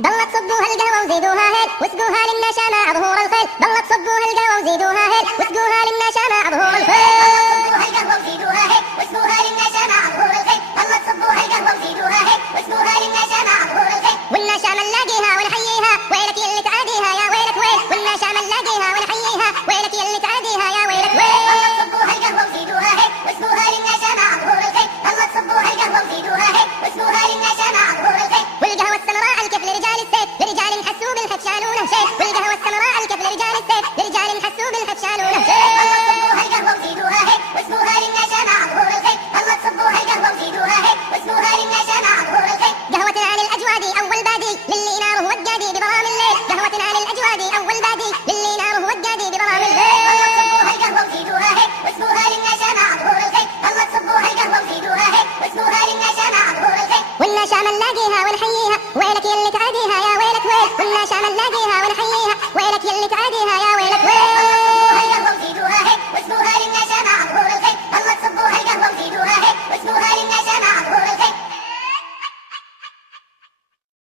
ضلت صبوها القهوة وزيدوها هيل واسقوها للنشا مع ظهور الخيل. ضلت صبوها القهوة وزيدوها هيل واسقوها للنشا مع ظهور الخيل. ضلت صبوها القهوة وزيدوها هيل واسقوها للنشا مع ظهور الخيل. ضلت صبوها القهوة وزيدوها هيل واسقوها للنشا مع ظهور الخيل. والنشا من لاقيها ونحييها ويلك يلي تعاديها يا ويلك ويل. والنشا من لاقيها ونحييها ويلك يلي تعاديها يا ويلك ويل. ضلت صبوها القهوة وزيدوها هيل واسقوها للنشا مع ظهور الخيل. ضلت صبوها القهوة وزيدوها هيل واسقوها للنشا مع ظهور الخيل. والقهوة السمراء الكف لرجال السيف لرجال حسوا بالحب شالونه شيء. والقهوة السمراء الكف لرجال السيف لرجال حسوا بالحب شالونه شيء. ضلت صبوها القهوة وزيدوها هيل واسقوها للنشا مع ظهور الخيل. ضلت صبوها القهوة وزيدوها هيل واسقوها للنشا مع ظهور الخيل. قهوة عن الأجواد أول بادي للي ناره وقادي بظلام الليل. قهوة عن الأجواد أول بادي للي ناره وقادي بظلام الليل. ضلت صبوها القهوة وزيدوها هيل واسقوها للنشا مع ظهور الخيل. ضلت صبوها القهوة وزيدوها هيل واسقوها للنشا مع ظهور الخيل. والنشا من لاقيها ونحييها ويلك يلي تعاديها يا ويلك ويل. والنشا من لاقيها